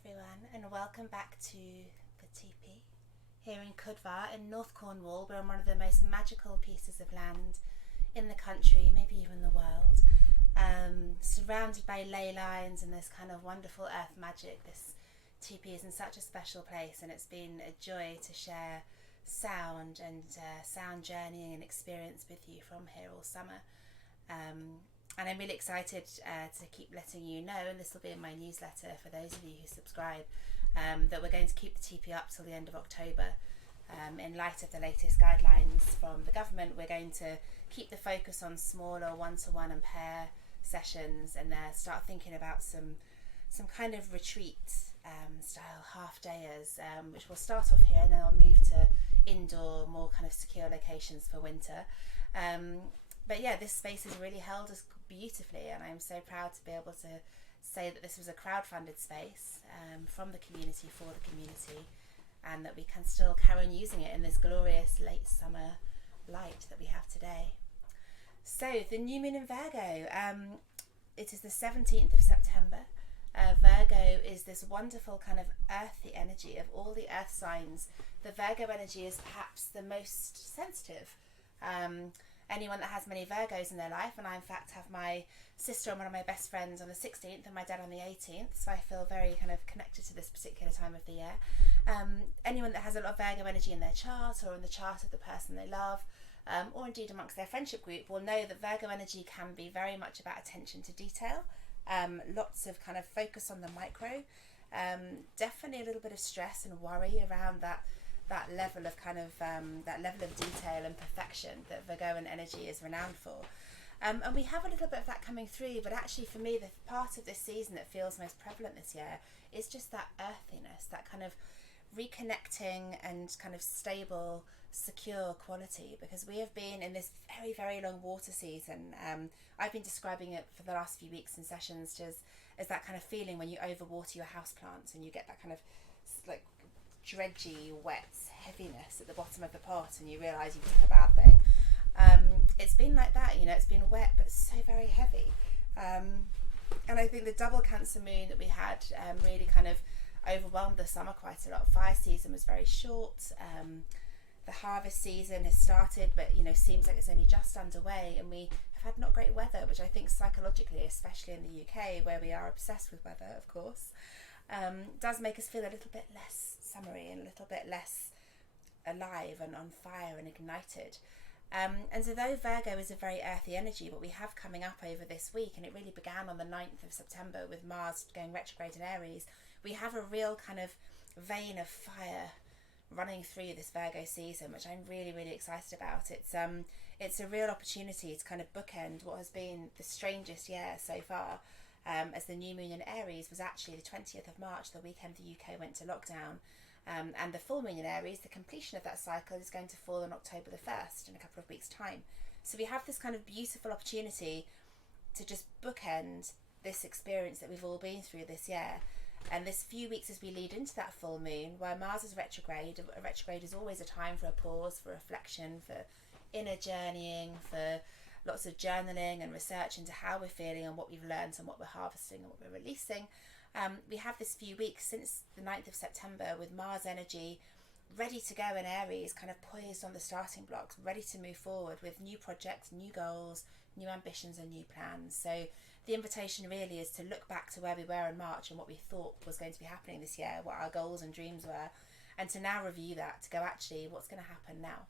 everyone, and welcome back to the teepee here in Cudvar in North Cornwall. We're on one of the most magical pieces of land in the country, maybe even the world, surrounded by ley lines and this kind of wonderful earth magic. This teepee is in such a special place, and it's been a joy to share sound and sound journeying and experience with you from here all summer. And I'm really excited to keep letting you know, and this will be in my newsletter for those of you who subscribe, that we're going to keep the teepee up till the end of October. In light of the latest guidelines from the government, we're going to keep the focus on smaller one-to-one and pair sessions, and start thinking about some kind of retreat style half-dayers, which will start off here and then I'll move to indoor, more kind of secure locations for winter. But yeah, this space has really held us beautifully, and I'm so proud to be able to say that this was a crowd-funded space from the community for the community, and that we can still carry on using it in this glorious late summer light that we have today. So the new moon in Virgo, it is the 17th of September. Virgo is this wonderful kind of earthy energy. Of all the earth signs, the Virgo energy is perhaps the most sensitive. Anyone that has many Virgos in their life, and I in fact have my sister and one of my best friends on the 16th and my dad on the 18th, so I feel very kind of connected to this particular time of the year. Anyone that has a lot of Virgo energy in their chart, or in the chart of the person they love, or indeed amongst their friendship group, will know that Virgo energy can be very much about attention to detail, lots of kind of focus on the micro, definitely a little bit of stress and worry around that level of kind of that level of detail and perfection that Virgoan energy is renowned for. And we have a little bit of that coming through, but actually for me the part of this season that feels most prevalent this year is just that earthiness, that kind of reconnecting and kind of stable, secure quality, because we have been in this very, very long water season. I've been describing it for the last few weeks in sessions as that kind of feeling when you overwater your houseplants and you get that kind of like dredgy, wet heaviness at the bottom of the pot, and you realise you've done a bad thing. It's been like that, you know, it's been wet but so very heavy. And I think the double Cancer moon that we had really kind of overwhelmed the summer quite a lot. Fire season was very short. The harvest season has started, but you know, seems like it's only just underway, and we have had not great weather, which I think psychologically, especially in the UK where we are obsessed with weather, of course, does make us feel a little bit less summery and a little bit less alive and on fire and ignited. And so though Virgo is a very earthy energy, what we have coming up over this week, and it really began on the 9th of September with Mars going retrograde in Aries, we have a real kind of vein of fire running through this Virgo season, which I'm really, really excited about. It's a real opportunity to kind of bookend what has been the strangest year so far, as the new moon in Aries was actually the 20th of March, the weekend the UK went to lockdown. And the full moon in Aries, the completion of that cycle, is going to fall on October the 1st in a couple of weeks' time. So we have this kind of beautiful opportunity to just bookend this experience that we've all been through this year. And this few weeks as we lead into that full moon, where Mars is retrograde, a retrograde is always a time for a pause, for reflection, for inner journeying, for lots of journaling and research into how we're feeling and what we've learned and what we're harvesting and what we're releasing. We have this few weeks since the 9th of September with Mars energy ready to go in Aries, kind of poised on the starting blocks, ready to move forward with new projects, new goals, new ambitions and new plans. So the invitation really is to look back to where we were in March and what we thought was going to be happening this year, what our goals and dreams were, and to now review that, to go, actually, what's going to happen now?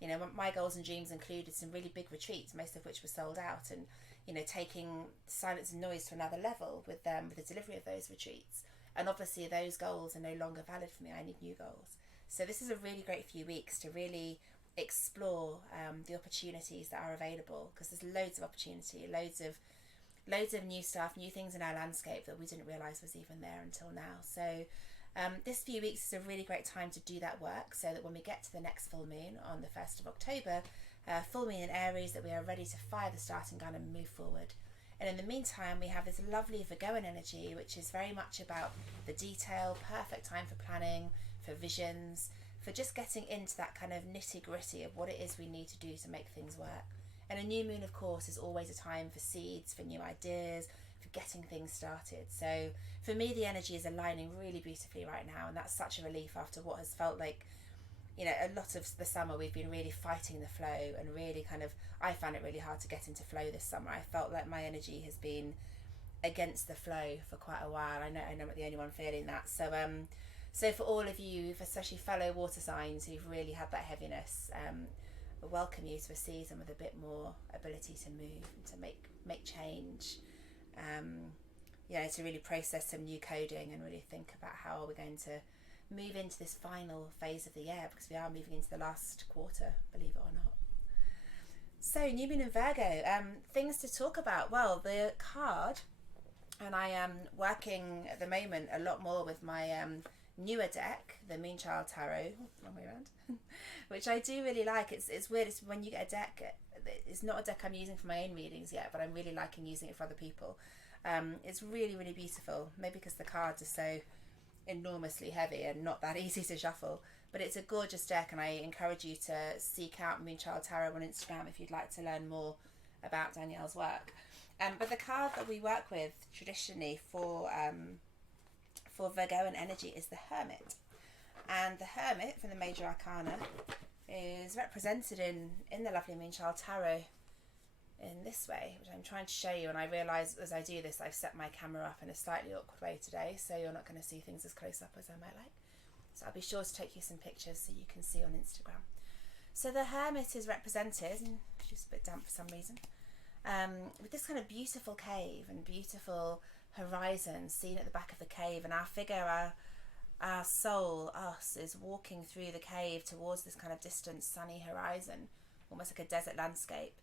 You know, my goals and dreams included some really big retreats, most of which were sold out, and you know, taking silence and noise to another level with the delivery of those retreats. And obviously those goals are no longer valid for me. I need new goals. So this is a really great few weeks to really explore the opportunities that are available, because there's loads of opportunity, loads of new stuff, new things in our landscape that we didn't realise was even there until now. So this few weeks is a really great time to do that work, so that when we get to the next full moon on the 1st of October, full moon in Aries, that we are ready to fire the starting gun and move forward. And in the meantime, we have this lovely Virgoan energy, which is very much about the detail, perfect time for planning, for visions, for just getting into that kind of nitty-gritty of what it is we need to do to make things work. And a new moon, of course, is always a time for seeds, for new ideas, for getting things started. So for me, the energy is aligning really beautifully right now, and that's such a relief after what has felt like, you know, a lot of the summer we've been really fighting the flow, and really kind of, I found it really hard to get into flow this summer. I felt like my energy has been against the flow for quite a while. I know I'm not the only one feeling that. So for all of you, especially fellow water signs who've really had that heaviness, I welcome you to a season with a bit more ability to move and to make change, you know, to really process some new coding and really think about how we're going to move into this final phase of the year, because we are moving into the last quarter, believe it or not. So new moon in Virgo, things to talk about. Well, the card, and I am working at the moment a lot more with my newer deck, the Moonchild Tarot, wrong way around, which I do really like. It's weird, it's when you get a deck, it's not a deck I'm using for my own readings yet, but I'm really liking using it for other people. It's really, really beautiful, maybe because the cards are so enormously heavy and not that easy to shuffle, but it's a gorgeous deck, and I encourage you to seek out Moonchild Tarot on Instagram if you'd like to learn more about Danielle's work. But the card that we work with traditionally for Virgoan energy is the Hermit, and the Hermit from the Major Arcana is represented in the lovely Moonchild Tarot in this way, which I'm trying to show you. And I realise as I do this, I've set my camera up in a slightly awkward way today, so you're not going to see things as close up as I might like. So I'll be sure to take you some pictures so you can see on Instagram. So the Hermit is represented, and she's a bit damp for some reason, with this kind of beautiful cave and beautiful horizon seen at the back of the cave, and our figure, our soul, us, is walking through the cave towards this kind of distant sunny horizon, almost like a desert landscape.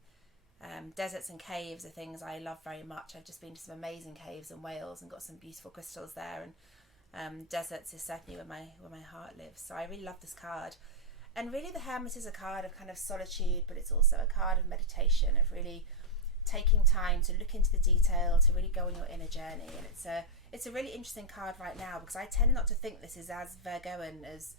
Deserts and caves are things I love very much. I've just been to some amazing caves in Wales and got some beautiful crystals there, and deserts is certainly where my heart lives. So I really love this card. And really the Hermit is a card of kind of solitude, but it's also a card of meditation, of really taking time to look into the detail, to really go on your inner journey. And it's a really interesting card right now, because I tend not to think this is as Virgoan as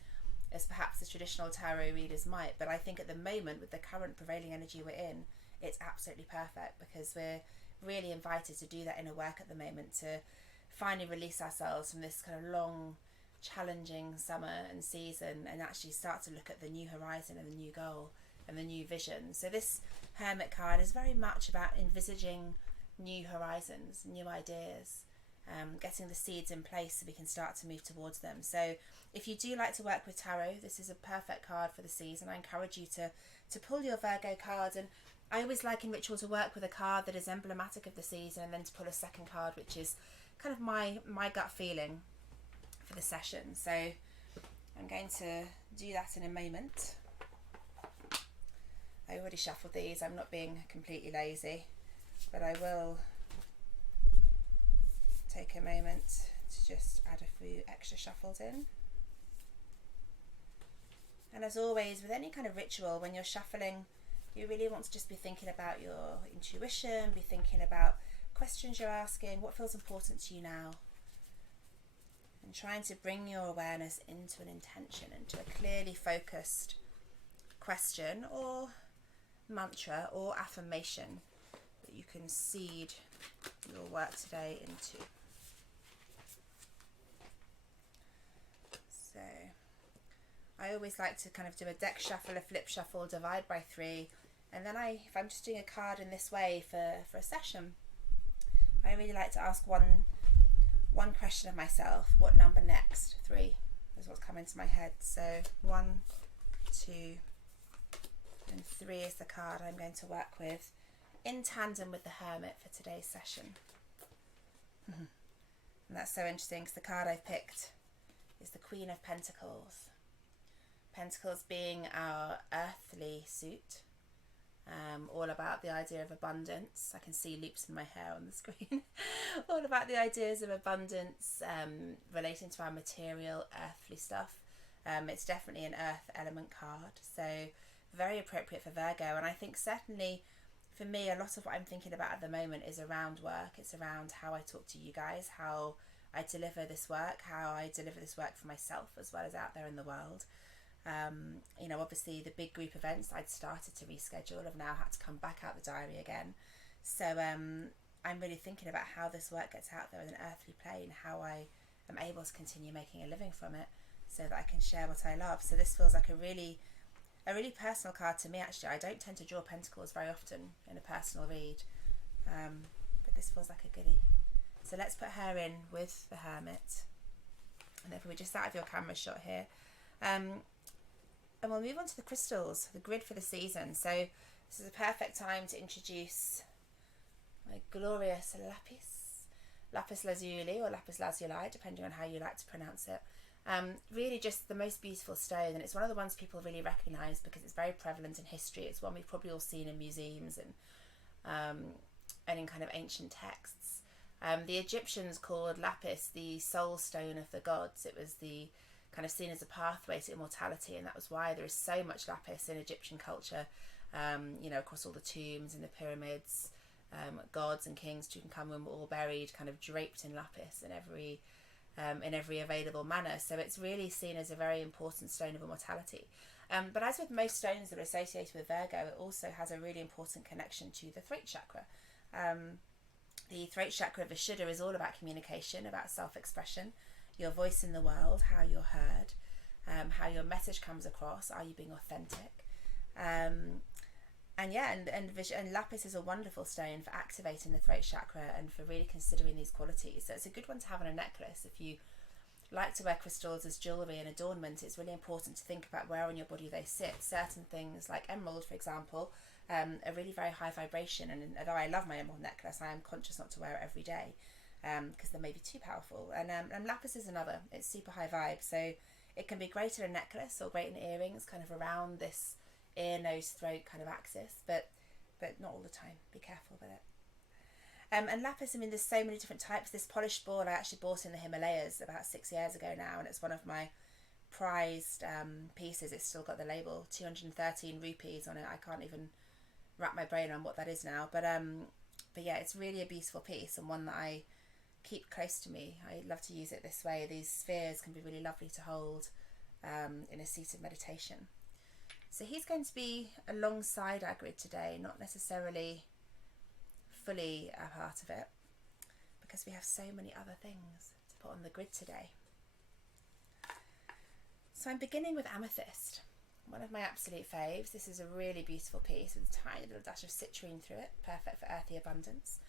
perhaps the traditional tarot readers might, but I think at the moment, with the current prevailing energy we're in, it's absolutely perfect, because we're really invited to do that inner work at the moment, to finally release ourselves from this kind of long, challenging summer and season, and actually start to look at the new horizon and the new goal and the new vision. So this Hermit card is very much about envisaging new horizons, new ideas, getting the seeds in place so we can start to move towards them. So if you do like to work with tarot, this is a perfect card for the season. I encourage you to pull your Virgo cards, and I always like in ritual to work with a card that is emblematic of the season, and then to pull a second card which is kind of my gut feeling for the session. So I'm going to do that in a moment. I already shuffled these, I'm not being completely lazy, but I will take a moment to just add a few extra shuffles in. And as always, with any kind of ritual, when you're shuffling, you really want to just be thinking about your intuition, be thinking about questions you're asking, what feels important to you now, and trying to bring your awareness into an intention, into a clearly focused question or mantra or affirmation that you can seed your work today into. So I always like to kind of do a deck shuffle, a flip shuffle, divide by 3, and then if I'm just doing a card in this way for a session, I really like to ask one question of myself. What number next? 3 is what's come into my head. So 1, 2, and 3 is the card I'm going to work with in tandem with the Hermit for today's session. And that's so interesting, because the card I've picked is the Queen of Pentacles. Pentacles being our earthly suit, all about the idea of abundance. I can see loops in my hair on the screen. All about the ideas of abundance, relating to our material, earthly stuff. It's definitely an earth element card, so very appropriate for Virgo. And I think certainly for me, a lot of what I'm thinking about at the moment is around work. It's around how I talk to you guys, how I deliver this work, how I deliver this work for myself as well as out there in the world. You know, obviously the big group events I'd started to reschedule have now had to come back out the diary again. So I'm really thinking about how this work gets out there in an earthly plane, how I am able to continue making a living from it so that I can share what I love. So this feels like a really personal card to me, actually. I don't tend to draw Pentacles very often in a personal read, but this feels like a goodie. So let's put her in with the Hermit, and then we're just out of your camera shot here, and we'll move on to the crystals, the grid for the season. So this is a perfect time to introduce my glorious lapis lazuli, or lapis lazuli, depending on how you like to pronounce it. Really just the most beautiful stone, and it's one of the ones people really recognise because it's very prevalent in history. It's one we've probably all seen in museums and in kind of ancient texts. The Egyptians called lapis the soul stone of the gods. It was the kind of seen as a pathway to immortality, and that was why there is so much lapis in Egyptian culture, across all the tombs and the pyramids. Gods and kings, Tutankhamun, were all buried kind of draped in lapis in every available manner. So it's really seen as a very important stone of immortality. But as with most stones that are associated with Virgo, it also has a really important connection to the throat chakra. The throat chakra of Vishuddha is all about communication, about self-expression, your voice in the world, how you're heard, how your message comes across, are you being authentic? And lapis is a wonderful stone for activating the throat chakra and for really considering these qualities. So it's a good one to have on a necklace. If you like to wear crystals as jewellery and adornment, it's really important to think about where on your body they sit. Certain things like emerald, for example, are really very high vibration, and although I love my emerald necklace, I am conscious not to wear it every day because they may be too powerful. And lapis is another. It's super high vibe, so it can be great in a necklace or great in earrings, kind of around this ear, nose, throat kind of axis, but not all the time. Be careful with it. And lapis, I mean, there's so many different types. This polished ball I actually bought in the Himalayas about 6 years ago now, and it's one of my prized pieces. It's still got the label, 213 rupees on it. I can't even wrap my brain on what that is now, but yeah, it's really a beautiful piece, and one that I keep close to me. I love to use it this way. These spheres can be really lovely to hold in a seat of meditation. So he's going to be alongside our grid today, not necessarily fully a part of it, because we have so many other things to put on the grid today. So I'm beginning with amethyst, one of my absolute faves. This is a really beautiful piece with a tiny little dash of citrine through it, perfect for earthy abundance.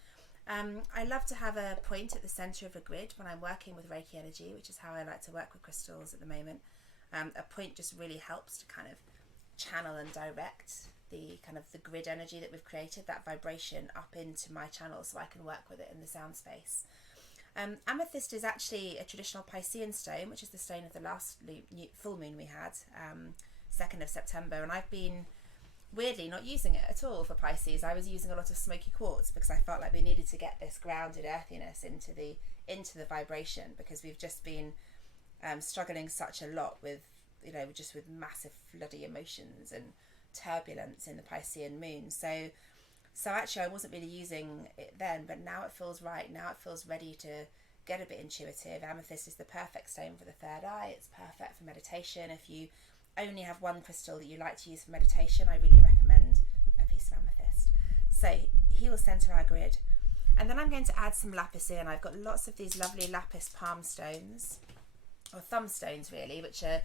I love to have a point at the centre of a grid when I'm working with Reiki energy, which is how I like to work with crystals at the moment. A point just really helps to kind of channel and direct the kind of the grid energy that we've created, that vibration, up into my channel so I can work with it in the sound space. Amethyst is actually a traditional Piscean stone, which is the stone of the last full moon we had, 2nd of September, and I've been weirdly not using it at all for Pisces. I was using a lot of smoky quartz because I felt like we needed to get this grounded earthiness into the vibration, because we've just been struggling such a lot with, just with massive floody emotions and turbulence in the Piscean moon. So actually I wasn't really using it then, but now it feels right. Now it feels ready to get a bit intuitive. Amethyst is the perfect stone for the third eye. It's perfect for meditation. If you only have one crystal that you like to use for meditation, I really recommend a piece of amethyst. So he will centre our grid, and then I'm going to add some lapis in. I've got lots of these lovely lapis palm stones, or thumb stones really, which are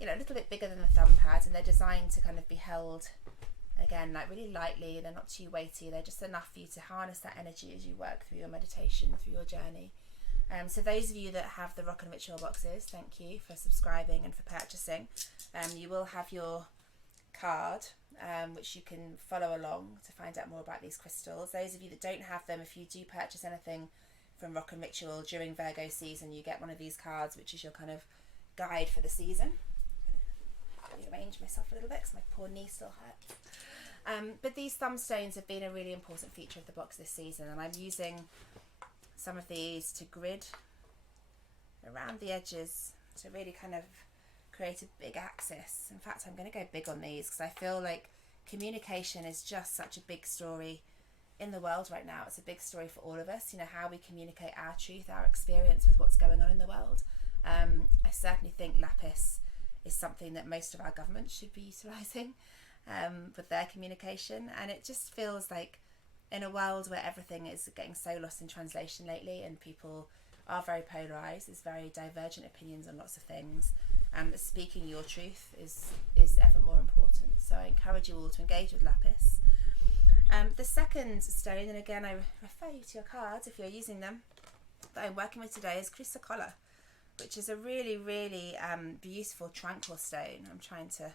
a little bit bigger than the thumb pad, and they're designed to kind of be held again like really lightly. They're not too weighty. They're just enough for you to harness that energy as you work through your meditation, through your journey. So those of you that have the Rock and Ritual boxes, thank you for subscribing and for purchasing. You will have your card, which you can follow along to find out more about these crystals. Those of you that don't have them, if you do purchase anything from Rock and Ritual during Virgo season, you get one of these cards, which is your kind of guide for the season. I'm going to rearrange myself a little bit because my poor knee still hurts. But these thumb stones have been a really important feature of the box this season, and I'm using some of these to grid around the edges to really kind of create a big axis. In fact, I'm going to go big on these because I feel like communication is just such a big story in the world right now. It's a big story for all of us, how we communicate our truth, our experience with what's going on in the world. I certainly think lapis is something that most of our governments should be utilising with their communication, and it just feels like in a world where everything is getting so lost in translation lately and people are very polarised, there's very divergent opinions on lots of things, speaking your truth is ever more important. So I encourage you all to engage with lapis. The second stone, and again I refer you to your cards if you're using them, that I'm working with today is chrysocolla, which is a really, really beautiful tranquil stone. I'm trying to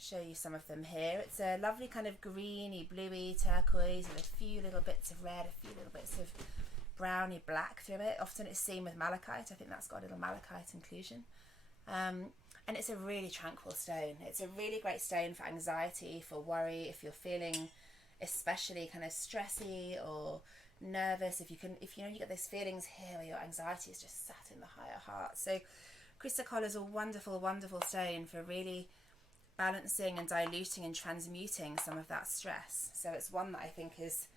show you some of them here. It's a lovely kind of greeny, bluey turquoise with a few little bits of red, a few little bits of browny black through it. Often it's seen with malachite. I think that's got a little malachite inclusion. And it's a really tranquil stone. It's a really great stone for anxiety, for worry, if you're feeling especially kind of stressy or nervous, if you get those feelings here where your anxiety is just sat in the higher heart. So chrysocolla is a wonderful, wonderful stone for really balancing and diluting and transmuting some of that stress. So it's one that I think is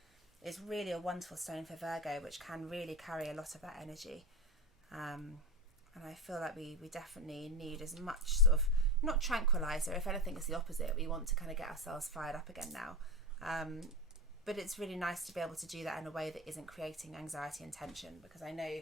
really a wonderful stone for Virgo, which can really carry a lot of that energy. And I feel like we definitely need as much sort of, not tranquilizer, if anything it's the opposite. We want to kind of get ourselves fired up again now. But it's really nice to be able to do that in a way that isn't creating anxiety and tension, because I know,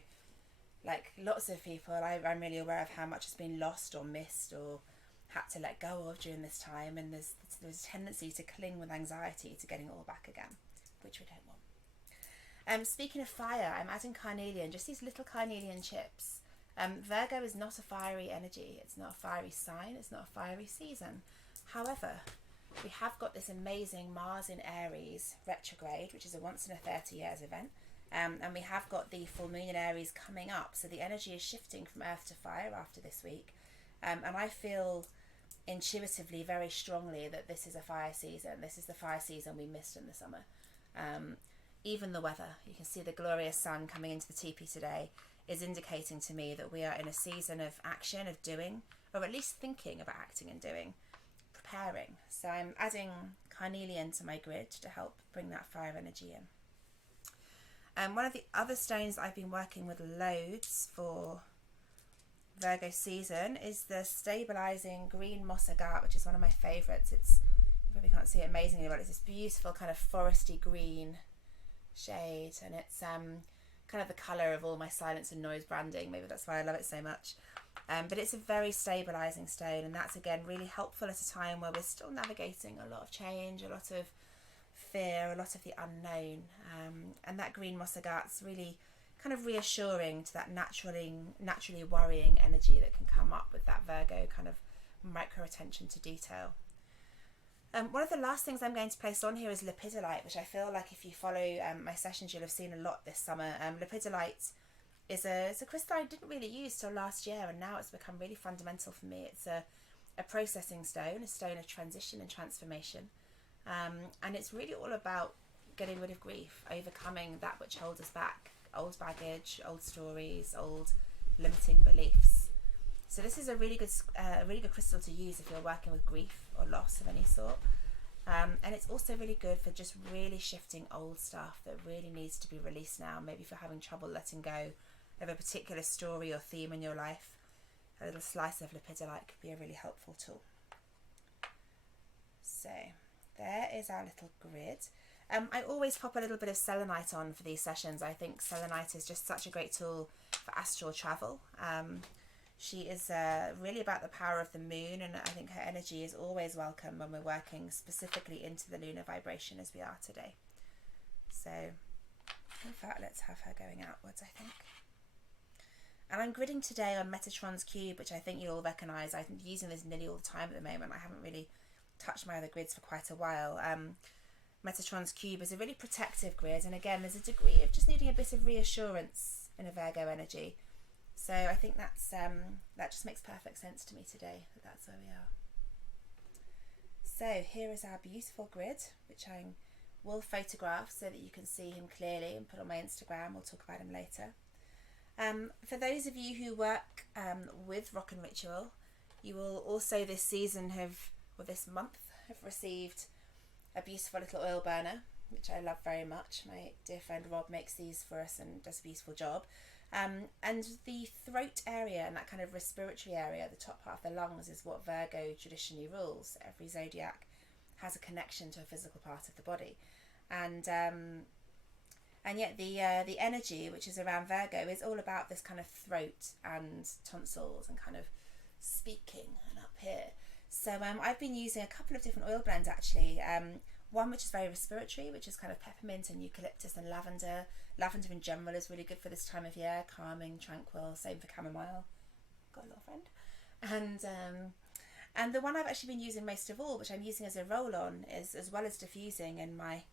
like lots of people, I'm really aware of how much has been lost or missed or had to let go of during this time, and there's a tendency to cling with anxiety to getting it all back again, which we don't want. Speaking of fire, I'm adding carnelian, just these little carnelian chips. Virgo is not a fiery energy, it's not a fiery sign, it's not a fiery season. However, we have got this amazing Mars in Aries retrograde, which is a once in a 30 years event. And we have got the full moon in Aries coming up. So the energy is shifting from earth to fire after this week. And I feel intuitively very strongly that this is a fire season. This is the fire season we missed in the summer. Even the weather, you can see the glorious sun coming into the teepee today, is indicating to me that we are in a season of action, of doing, or at least thinking about acting and doing. Preparing. So I'm adding carnelian to my grid to help bring that fire energy in. One of the other stones I've been working with loads for Virgo season is the stabilizing green moss agate, which is one of my favorites. It's, you probably can't see it amazingly well, it's this beautiful kind of foresty green shade, and it's kind of the color of all my silence and noise branding. Maybe that's why I love it so much. But it's a very stabilising stone, and that's again really helpful at a time where we're still navigating a lot of change, a lot of fear, a lot of the unknown. And that green moss agate's really kind of reassuring to that naturally worrying energy that can come up with that Virgo kind of micro attention to detail. One of the last things I'm going to place on here is lepidolite, which I feel like if you follow my sessions you'll have seen a lot this summer. Lepidolite is a crystal I didn't really use till last year, and now it's become really fundamental for me. It's a processing stone, a stone of transition and transformation, and it's really all about getting rid of grief, overcoming that which holds us back, old baggage, old stories, old limiting beliefs. So this is a really good crystal to use if you're working with grief or loss of any sort. And it's also really good for just really shifting old stuff that really needs to be released now. Maybe if you're having trouble letting go of a particular story or theme in your life, a little slice of lepidolite could be a really helpful tool. So there is our little grid. I always pop a little bit of selenite on for these sessions. I think selenite is just such a great tool for astral travel. She is really about the power of the moon, and I think her energy is always welcome when we're working specifically into the lunar vibration as we are today. So in fact, let's have her going outwards, I think. And I'm gridding today on Metatron's Cube, which I think you'll recognise. I'm using this nearly all the time at the moment. I haven't really touched my other grids for quite a while. Metatron's Cube is a really protective grid, and again there's a degree of just needing a bit of reassurance in a Virgo energy. So I think that just makes perfect sense to me today, that's where we are. So here is our beautiful grid, which I will photograph so that you can see him clearly and put on my Instagram. We'll talk about him later. For those of you who work with Rock and Ritual, you will also this season this month have received a beautiful little oil burner, which I love very much. My dear friend Rob makes these for us and does a beautiful job. And the throat area and that kind of respiratory area, the top part of the lungs, is what Virgo traditionally rules. Every zodiac has a connection to a physical part of the body. And yet the energy, which is around Virgo, is all about this kind of throat and tonsils and kind of speaking and up here. So I've been using a couple of different oil blends actually. One which is very respiratory, which is kind of peppermint and eucalyptus and lavender. Lavender in general is really good for this time of year, calming, tranquil. Same for chamomile. Got a little friend. And the one I've actually been using most of all, which I'm using as a roll-on, is as well as diffusing in my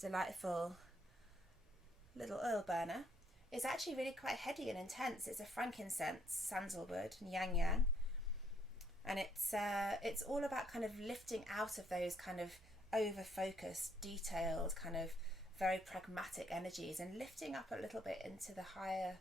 delightful little oil burner, is actually really quite heady and intense. It's a frankincense, sandalwood and yang, and it's all about kind of lifting out of those kind of over-focused, detailed, kind of very pragmatic energies and lifting up a little bit into the higher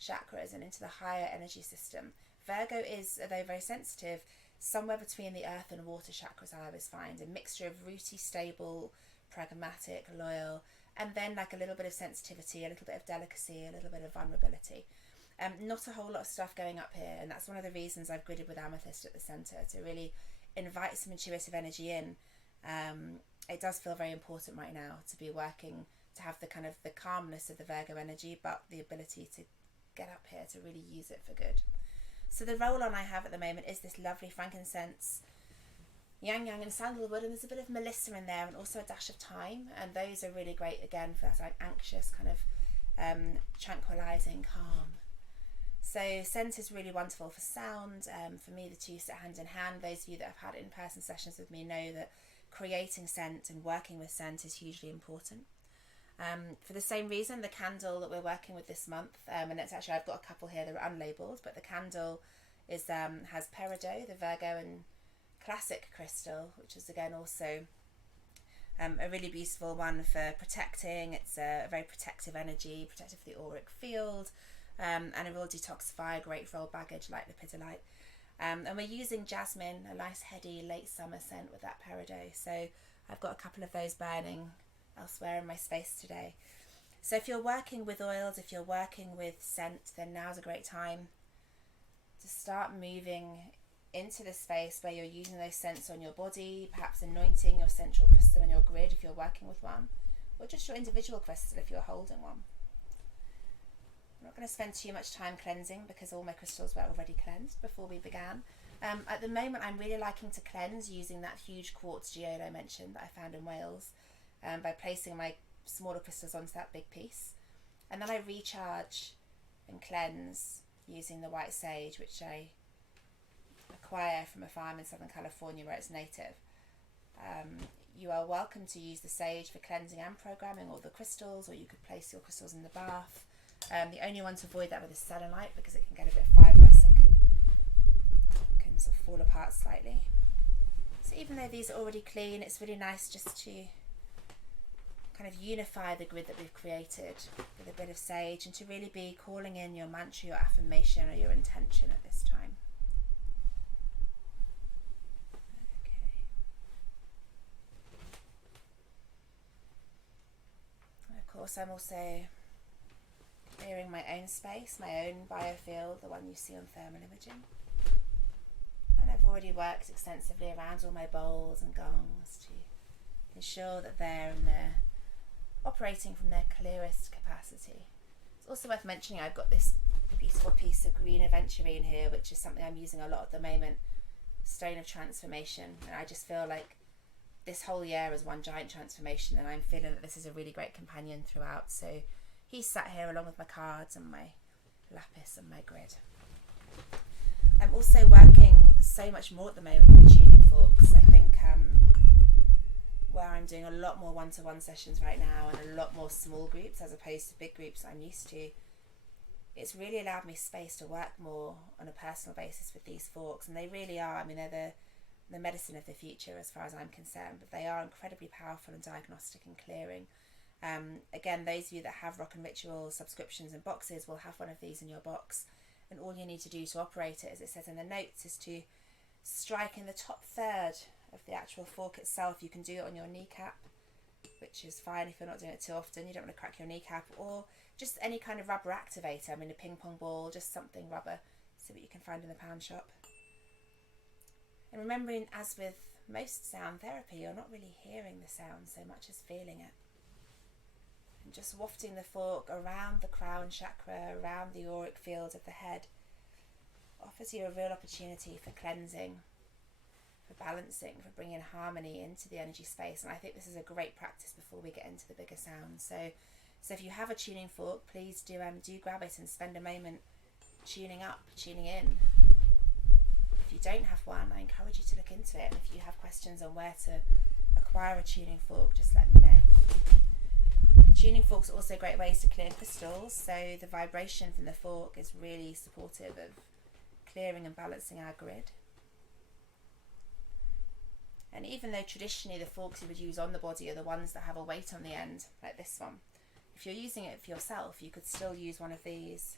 chakras and into the higher energy system. Virgo is, although very sensitive, somewhere between the earth and water chakras. I always find a mixture of rooty, stable, pragmatic, loyal, and then like a little bit of sensitivity, a little bit of delicacy, a little bit of vulnerability. Not a whole lot of stuff going up here, and that's one of the reasons I've gridded with amethyst at the centre, to really invite some intuitive energy in. It does feel very important right now to be working, to have the kind of the calmness of the Virgo energy, but the ability to get up here to really use it for good. So the roll-on I have at the moment is this lovely frankincense, yang and sandalwood, and there's a bit of melissa in there and also a dash of thyme, and those are really great again for that like anxious kind of tranquilizing calm. So scent is really wonderful for sound. For me, the two sit hand in hand. Those of you that have had in-person sessions with me know that creating scent and working with scent is hugely important. For the same reason, the candle that we're working with this month, and it's actually, I've got a couple here that are unlabeled, but the candle is has peridot, the Virgo and classic crystal, which is again also a really beautiful one for protecting. It's a very protective energy, protective for the auric field, and a real detoxifier, great for old baggage like lepidolite. And we're using jasmine, a nice heady late summer scent with that peridot. So I've got a couple of those burning elsewhere in my space today. So if you're working with oils, if you're working with scent, then now's a great time to start moving into the space where you're using those scents on your body, perhaps anointing your central crystal on your grid if you're working with one, or just your individual crystal if you're holding one. I'm not going to spend too much time cleansing because all my crystals were already cleansed before we began. At the moment I'm really liking to cleanse using that huge quartz geode I mentioned that I found in Wales, by placing my smaller crystals onto that big piece, and then I recharge and cleanse using the white sage, which I acquire from a farm in Southern California where it's native. You are welcome to use the sage for cleansing and programming, or the crystals, or you could place your crystals in the bath. The only one to avoid that with is selenite, because it can get a bit fibrous and can sort of fall apart slightly. So even though these are already clean, it's really nice just to kind of unify the grid that we've created with a bit of sage, and to really be calling in your mantra, your affirmation, or your intention at this time. Okay. And of course I'm also clearing my own space, my own biofield, the one you see on thermal imaging. And I've already worked extensively around all my bowls and gongs to ensure that they're operating from their clearest capacity. It's also worth mentioning I've got this beautiful piece of green aventurine here, which is something I'm using a lot at the moment, stone of transformation, and I just feel like this whole year is one giant transformation, and I'm feeling that this is a really great companion throughout. So he's sat here along with my cards and my lapis and my grid. I'm also working so much more at the moment with tuning forks. I think where I'm doing a lot more one-to-one sessions right now and a lot more small groups as opposed to big groups I'm used to, it's really allowed me space to work more on a personal basis with these forks. And they really are, I mean, they're the medicine of the future as far as I'm concerned, but they are incredibly powerful and diagnostic and clearing. Again, those of you that have Rock and Ritual subscriptions and boxes will have one of these in your box, and all you need to do to operate it, as it says in the notes, is to strike in the top third of the actual fork itself. You can do it on your kneecap, which is fine if you're not doing it too often. You don't want to crack your kneecap, or just any kind of rubber activator. I mean, a ping pong ball, just something rubber, so that you can find in the pound shop. And remembering, as with most sound therapy, you're not really hearing the sound so much as feeling it. And just wafting the fork around the crown chakra, around the auric field of the head, offers you a real opportunity for cleansing, for balancing, for bringing harmony into the energy space. And I think this is a great practice before we get into the bigger sounds. So if you have a tuning fork, please do grab it and spend a moment tuning up, tuning in. If you don't have one, I encourage you to look into it. And if you have questions on where to acquire a tuning fork, just let me know. Tuning forks are also great ways to clear crystals, so the vibration from the fork is really supportive of clearing and balancing our grid. And even though traditionally the forks you would use on the body are the ones that have a weight on the end, like this one, if you're using it for yourself, you could still use one of these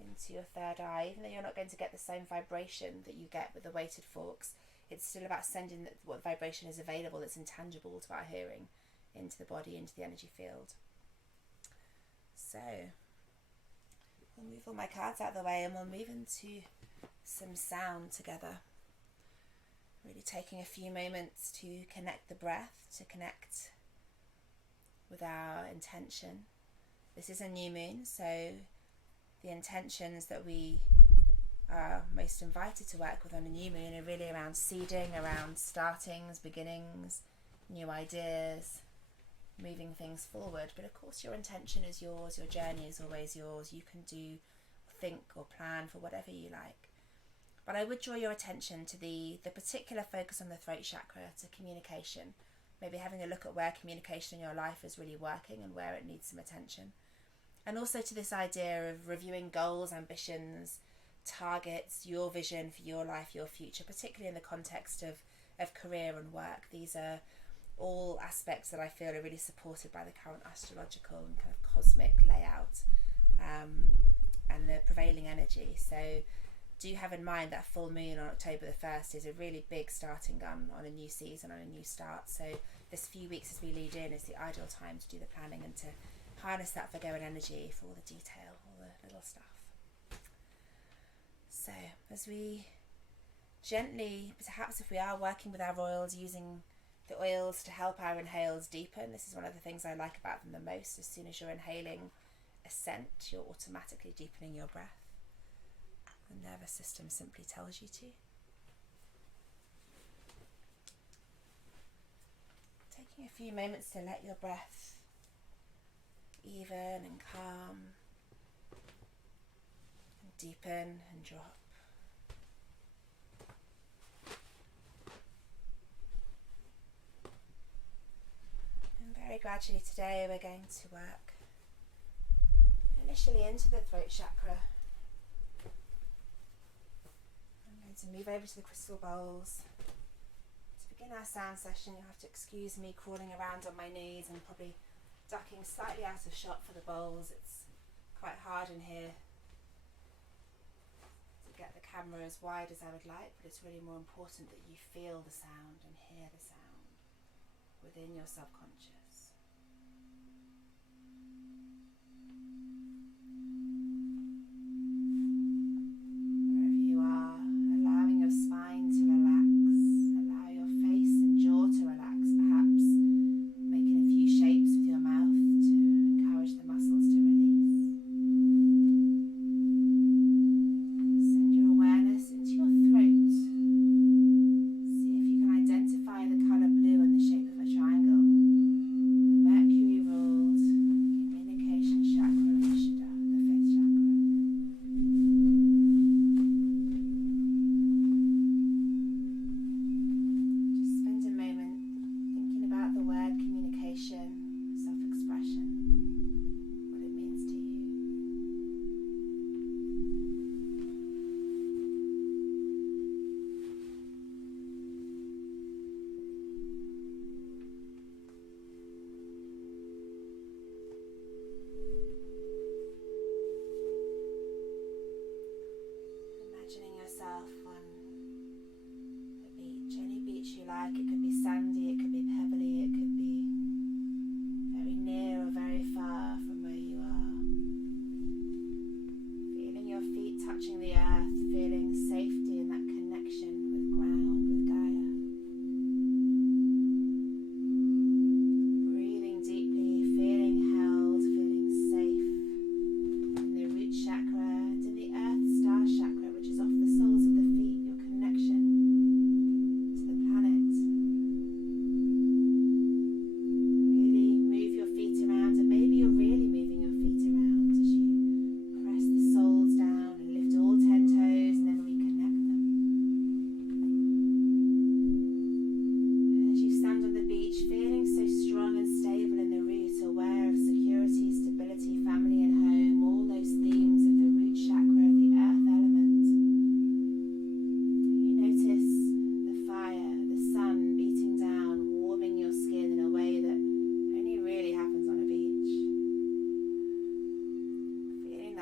into your third eye. Even though you're not going to get the same vibration that you get with the weighted forks, it's still about sending what vibration is available that's intangible to our hearing into the body, into the energy field. So we'll move all my cards out of the way and we'll move into some sound together. Really taking a few moments to connect the breath, to connect with our intention. This is a new moon, so the intentions that we are most invited to work with on a new moon are really around seeding, around startings, beginnings, new ideas, moving things forward. But of course your intention is yours, your journey is always yours. You can do, think or plan for whatever you like. But I would draw your attention to the particular focus on the throat chakra, to communication. Maybe having a look at where communication in your life is really working and where it needs some attention. And also to this idea of reviewing goals, ambitions, targets, your vision for your life, your future, particularly in the context of career and work. These are all aspects that I feel are really supported by the current astrological and kind of cosmic layout and the prevailing energy. So do have in mind that full moon on October the 1st is a really big starting gun on a new season, on a new start. So this few weeks as we lead in is the ideal time to do the planning and to harness that Virgoan energy for all the detail, all the little stuff. So as we gently, perhaps if we are working with our oils, using the oils to help our inhales deepen. This is one of the things I like about them the most. As soon as you're inhaling a scent, you're automatically deepening your breath. The nervous system simply tells you to. Taking a few moments to let your breath even and calm and deepen and drop. And very gradually today we're going to work initially into the throat chakra. I'm going to move over to the crystal bowls. To begin our sound session, you'll have to excuse me crawling around on my knees and probably ducking slightly out of shot for the bowls. It's quite hard in here to get the camera as wide as I would like, but it's really more important that you feel the sound and hear the sound within your subconscious. It could be sandy, it could be pebbly, it could be very near or very far from where you are. Feeling your feet touching the earth, feeling safety in that connection with ground, with Gaia.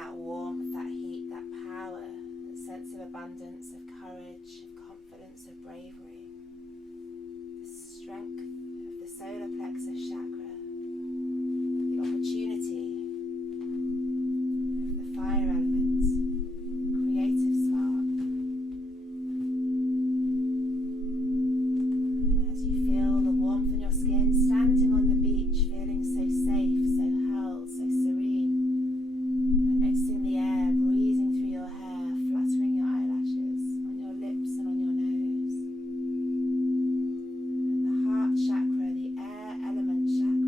that warmth, that heat, that power, that sense of abundance, of courage, of confidence, of bravery. The strength of the solar plexus chakra, the opportunity of the fire element, creative spark. And as you feel the warmth in your skin, standing on the beach, feeling so safe, so held, so serene. You're noticing the air breezing through your hair, fluttering your eyelashes, on your lips and on your nose. And the heart chakra, the air element chakra,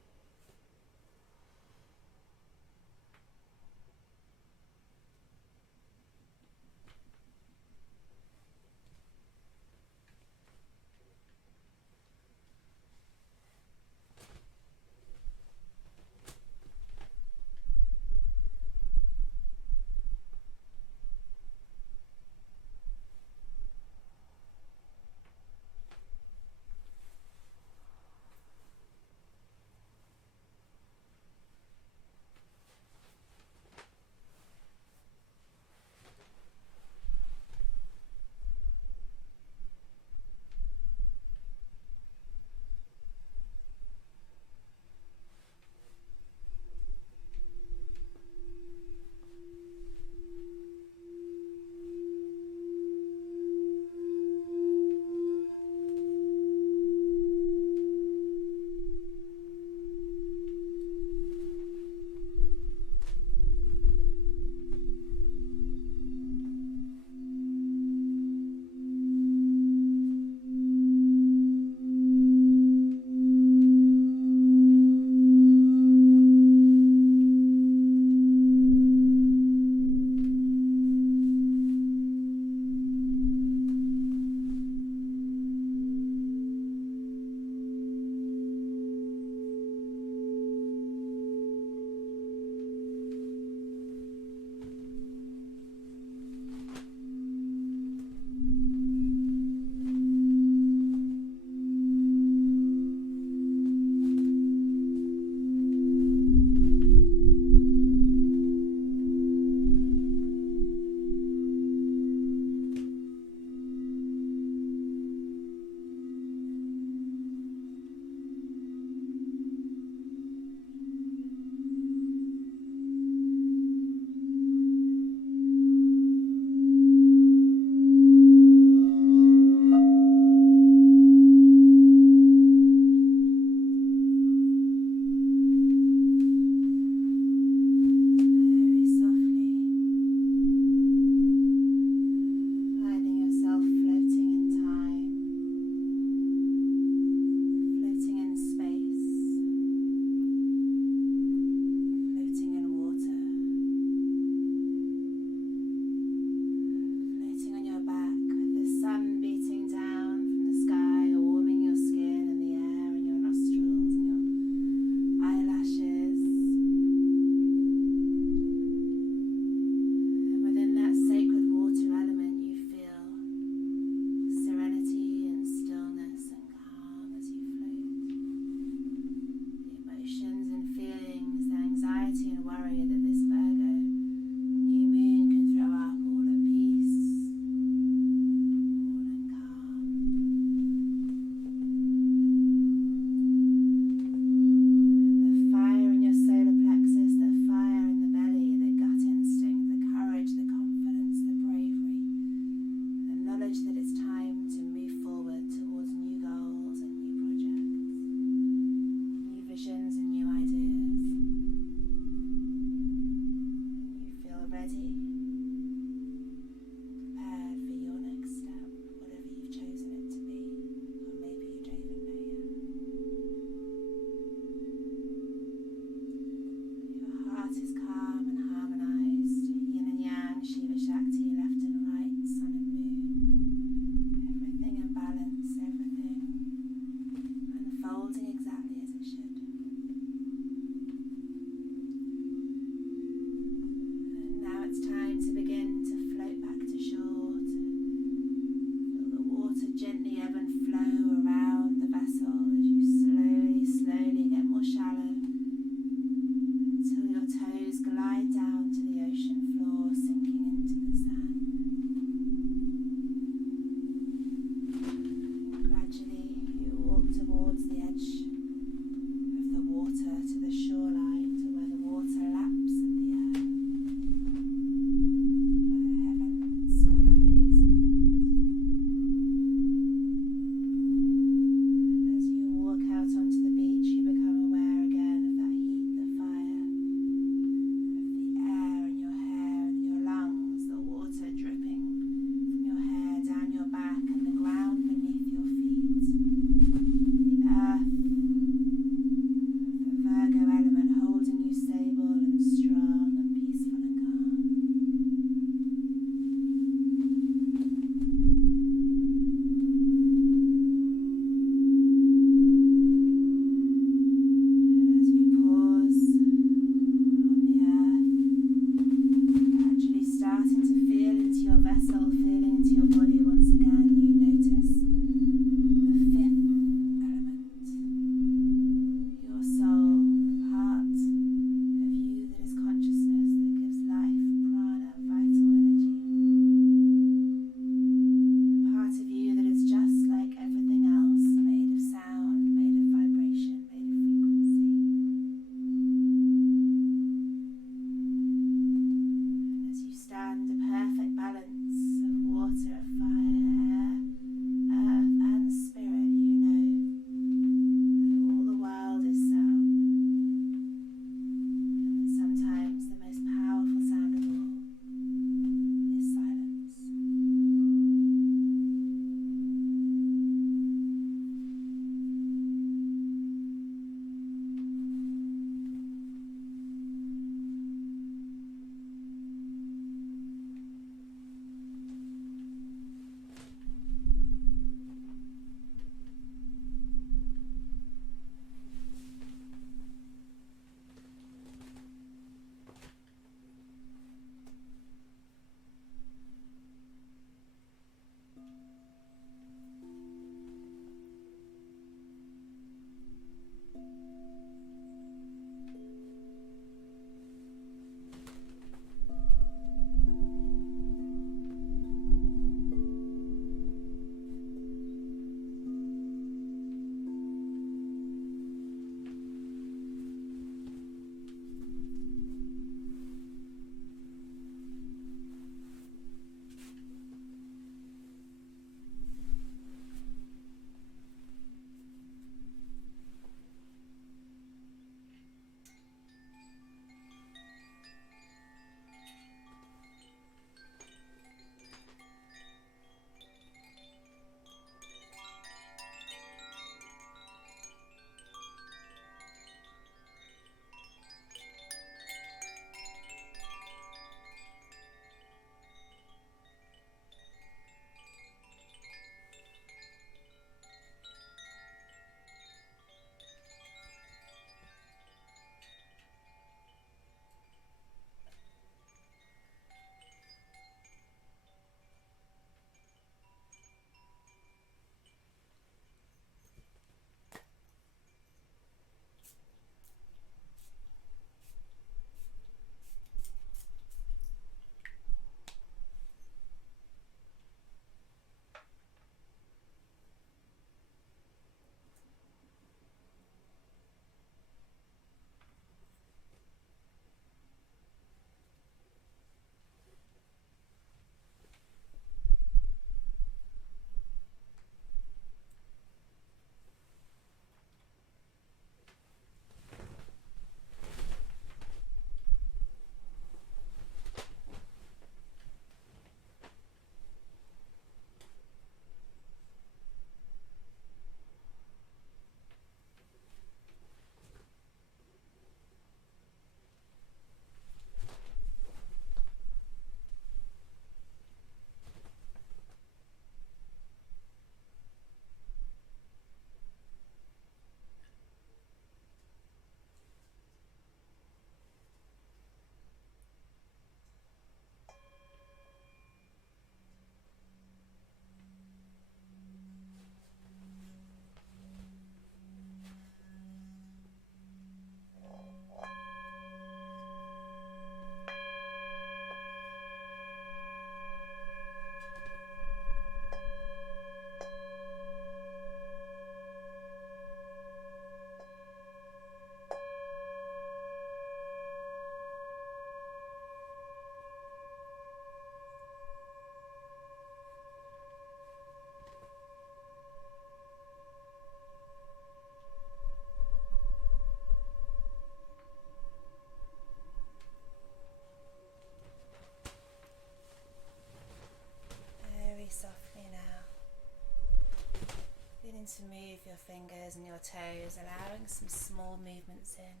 to move your fingers and your toes, allowing some small movements in,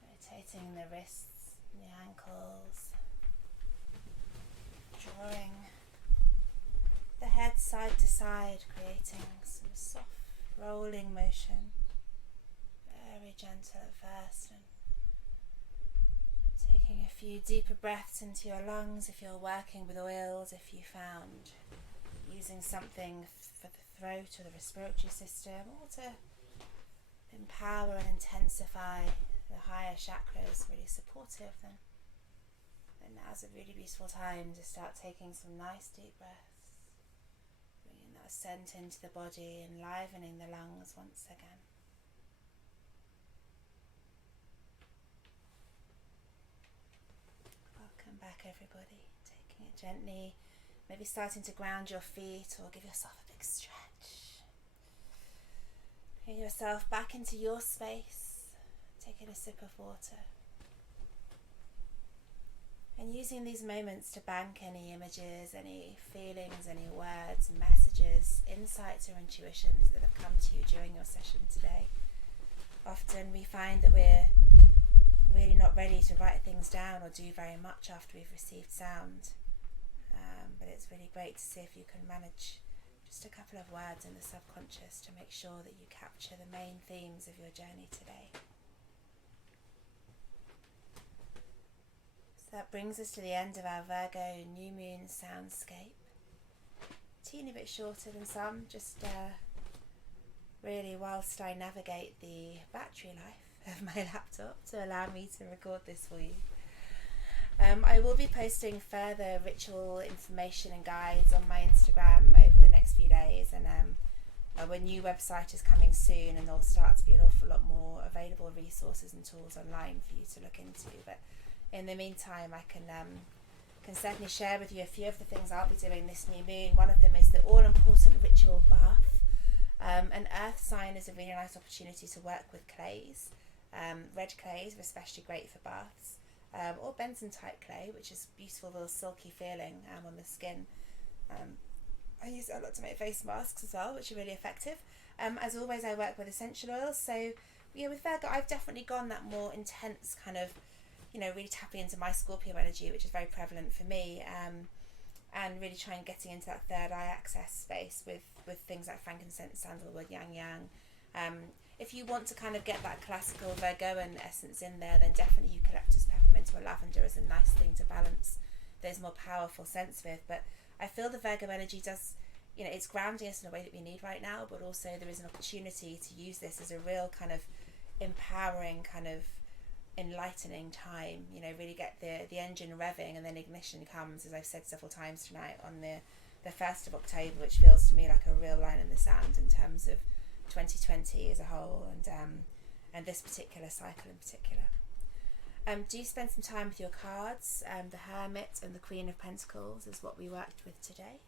rotating the wrists and the ankles, drawing the head side to side, creating some soft rolling motion, very gentle at first, and taking a few deeper breaths into your lungs if you're working with oils, if you found using something for the throat or the respiratory system, or to empower and intensify the higher chakras, really supportive, then now's a really beautiful time to start taking some nice deep breaths, bringing that scent into the body, enlivening the lungs once again. Welcome back, everybody. Taking it gently, maybe starting to ground your feet or give yourself a big stretch. Bring yourself back into your space, taking a sip of water. And using these moments to bank any images, any feelings, any words, messages, insights or intuitions that have come to you during your session today. Often we find that we're really not ready to write things down or do very much after we've received sound. But it's really great to see if you can manage just a couple of words in the subconscious to make sure that you capture the main themes of your journey today. So that brings us to the end of our Virgo New Moon Soundscape. Teeny bit shorter than some, just really whilst I navigate the battery life of my laptop to allow me to record this for you. I will be posting further ritual information and guides on my Instagram over the next few days, and our new website is coming soon, and there'll start to be an awful lot more available resources and tools online for you to look into. But in the meantime, I can certainly share with you a few of the things I'll be doing this new moon. One of them is the all-important ritual bath. An earth sign is a really nice opportunity to work with clays. Red clays are especially great for baths. Or benzontite clay, which is beautiful, little silky feeling on the skin. I use it a lot to make face masks as well, which are really effective. As always, I work with essential oils. So yeah, with Virgo, I've definitely gone that more intense kind of, really tapping into my Scorpio energy, which is very prevalent for me, and really trying getting into that third eye access space with things like frankincense, sandalwood, yang. If you want to kind of get that classical Virgoan essence in there, then definitely eucalyptus, peppermint or lavender is a nice thing to balance those more powerful scents with. But I feel the Virgo energy does, it's grounding us in a way that we need right now, but also there is an opportunity to use this as a real kind of empowering, kind of enlightening time, really get the engine revving, and then ignition comes, as I've said several times tonight, on the 1st of October, which feels to me like a real line in the sand in terms of 2020 as a whole, and this particular cycle in particular. Do spend some time with your cards. The Hermit and the Queen of Pentacles is what we worked with today.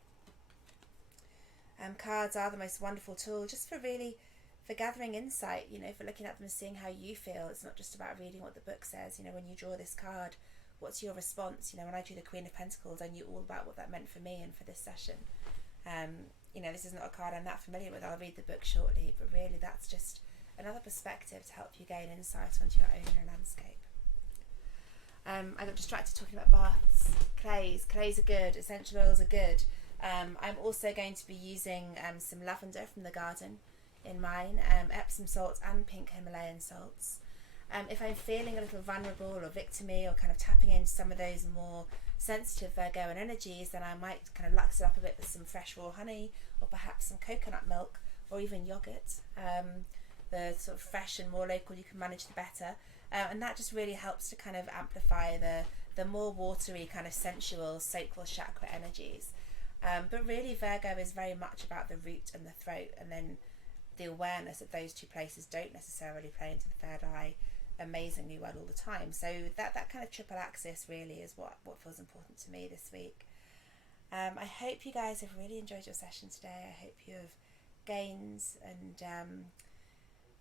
Cards are the most wonderful tool just for gathering insight, for looking at them and seeing how you feel. It's not just about reading what the book says. When you draw this card, what's your response? When I drew the Queen of Pentacles, I knew all about what that meant for me and for this session. This is not a card I'm that familiar with. I'll read the book shortly, but really that's just another perspective to help you gain insight onto your own inner landscape. I got distracted talking about baths. Clays are good, essential oils are good. I'm also going to be using some lavender from the garden in mine, Epsom salts and pink Himalayan salts. If I'm feeling a little vulnerable or victimy, or kind of tapping into some of those more sensitive Virgoan energies, then I might kind of lux it up a bit with some fresh raw honey, or perhaps some coconut milk, or even yogurt. The sort of fresh and more local you can manage, the better. And that just really helps to kind of amplify the more watery, kind of sensual, sacral chakra energies. But really Virgo is very much about the root and the throat, and then the awareness that those two places don't necessarily play into the third eye amazingly well all the time. So that kind of triple axis really is what feels important to me this week. I hope you guys have really enjoyed your session today. I hope you have gained and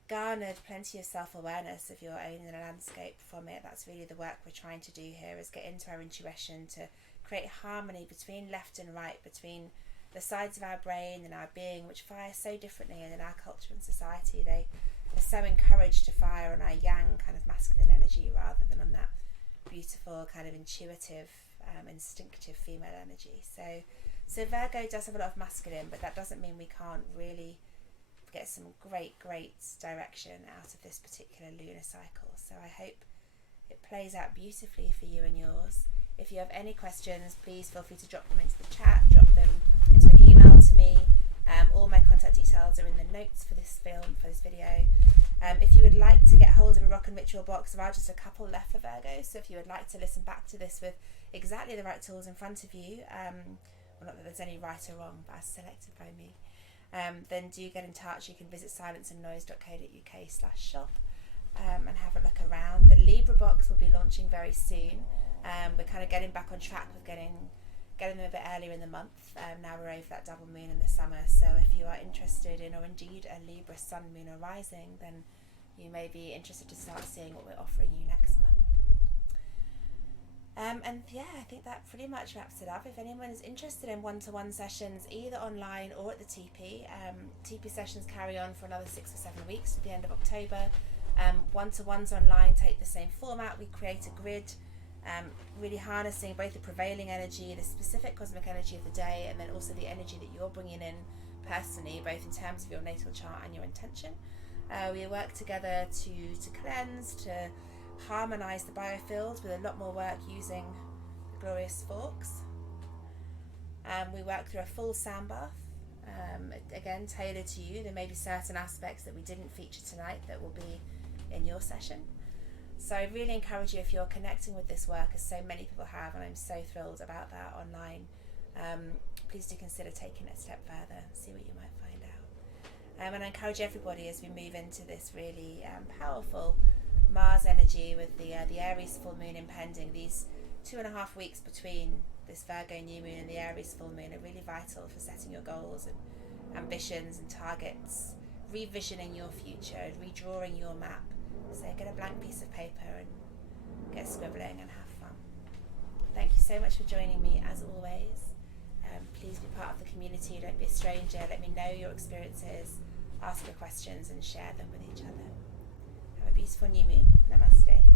garnered plenty of self-awareness of your own inner landscape from it. That's really the work we're trying to do here, is get into our intuition to create harmony between left and right, between the sides of our brain and our being which fire so differently, and in our culture and society they are so encouraged to fire on our yang kind of masculine energy rather than on that beautiful kind of intuitive, instinctive female energy. So Virgo does have a lot of masculine, but that doesn't mean we can't really get some great direction out of this particular lunar cycle. So I hope it plays out beautifully for you and yours. If you have any questions, please feel free to drop them into the chat, drop them into an email to me. All my contact details are in the notes for this video. If you would like to get hold of a rock and ritual box, there are just a couple left for Virgo, so if you would like to listen back to this with exactly the right tools in front of you, well, not that there's any right or wrong, but as selected by me, then do get in touch. You can visit silenceandnoise.co.uk/shop and have a look around. The Libra box will be launching very soon. We're kind of getting back on track with getting them a bit earlier in the month. Now we're over that double moon in the summer, so if you are interested in, or indeed a Libra sun, moon or rising, then you may be interested to start seeing what we're offering you next month. And yeah, I think that pretty much wraps it up. If anyone is interested in one-to-one sessions, either online or at the TP sessions carry on for another 6 or 7 weeks to the end of October. One-to-ones online take the same format. We create a grid, really harnessing both the prevailing energy, the specific cosmic energy of the day, and then also the energy that you're bringing in personally, both in terms of your natal chart and your intention. We work together to cleanse, to harmonise the biofield with a lot more work using the glorious forks. We work through a full sound bath, again tailored to you. There may be certain aspects that we didn't feature tonight that will be in your session. So I really encourage you, if you're connecting with this work, as so many people have, and I'm so thrilled about that online, please do consider taking it a step further and see what you might find out. And I encourage everybody, as we move into this really powerful Mars energy with the Aries full moon impending, these 2.5 weeks between this Virgo new moon and the Aries full moon are really vital for setting your goals and ambitions and targets, revisioning your future, redrawing your map. So get a blank piece of paper and get scribbling and have fun. Thank you so much for joining me as always. Please be part of the community, don't be a stranger, let me know your experiences, ask your questions and share them with each other. Have a beautiful new moon. Namaste.